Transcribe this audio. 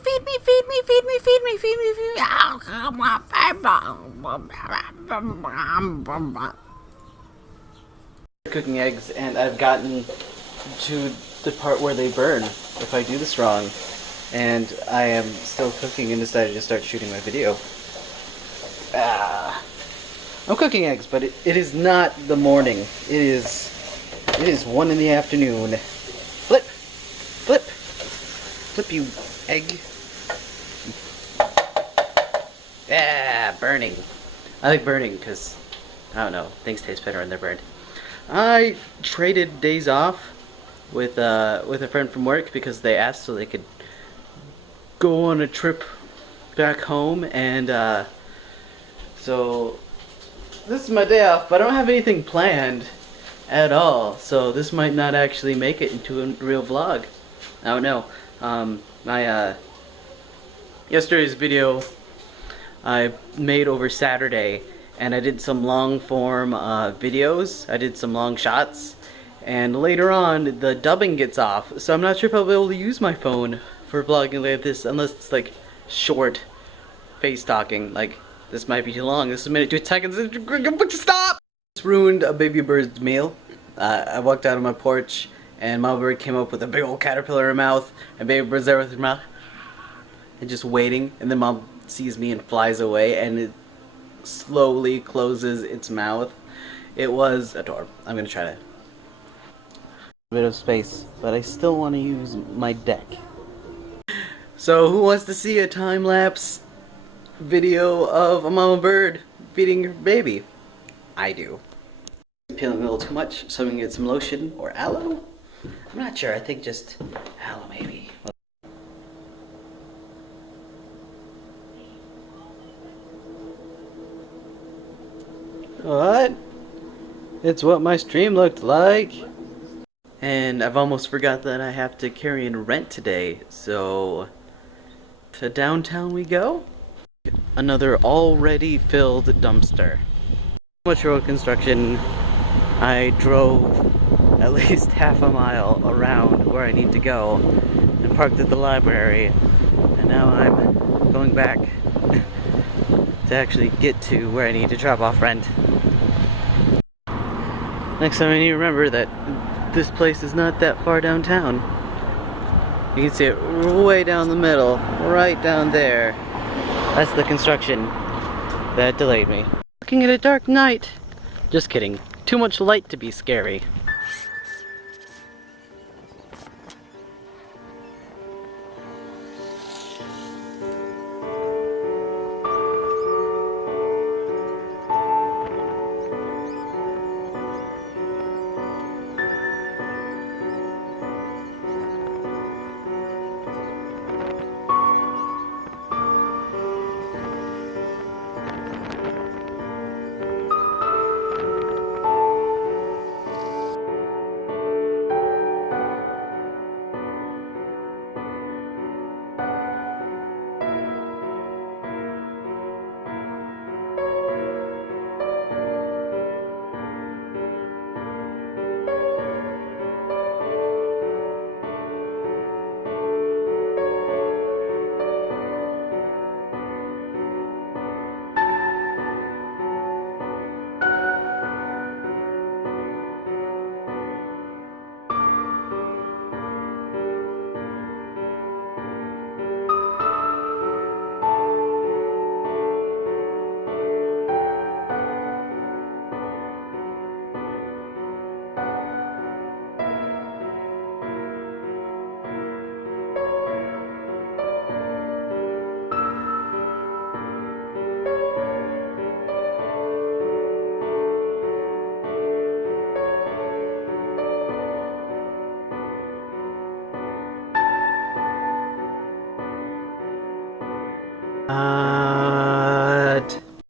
Feed me, feed me, feed me, feed me, feed me, feed me. Cooking eggs, and I've gotten to the part where they burn if I do this wrong, and I am still cooking and decided to start shooting my video. I'm cooking eggs, but it is not the morning. It is 1 in the afternoon. Flip! Flip! Flip, you egg. Burning. I like burning because, I don't know, things taste better when they're burned. I traded days off with a friend from work because they asked so they could go on a trip back home, and so this is my day off, but I don't have anything planned at all, so this might not actually make it into a real vlog. I don't know. My yesterday's video I made over Saturday, and I did some long form videos. I did some long shots, and later on the dubbing gets off, so I'm not sure if I'll be able to use my phone for vlogging like this unless it's like short face talking. Like, this might be too long. This is a minute 2 seconds. Stop! It's ruined a baby bird's meal. I walked out on my porch and mama bird came up with a big old caterpillar in her mouth, and baby bird's there with her mouth and just waiting, and then mom sees me and flies away, and it slowly closes its mouth. It was adorable. I'm gonna try to a bit of space, but I still want to use my deck. So who wants to see a time-lapse video of a mama bird feeding her baby? I do. Peeling a little too much, so I'm gonna get some lotion or aloe. I'm not sure. I think just aloe maybe. What? It's what my stream looked like. And I've almost forgot that I have to carry in rent today, so to downtown we go. Another already filled dumpster. So much road construction. I drove at least half a mile around where I need to go and parked at the library, and now I'm going back to actually get to where I need to drop off rent. Next time I need to remember that this place is not that far downtown. You can see it way down the middle, right down there. That's the construction that delayed me. Looking at a dark night. Just kidding. Too much light to be scary.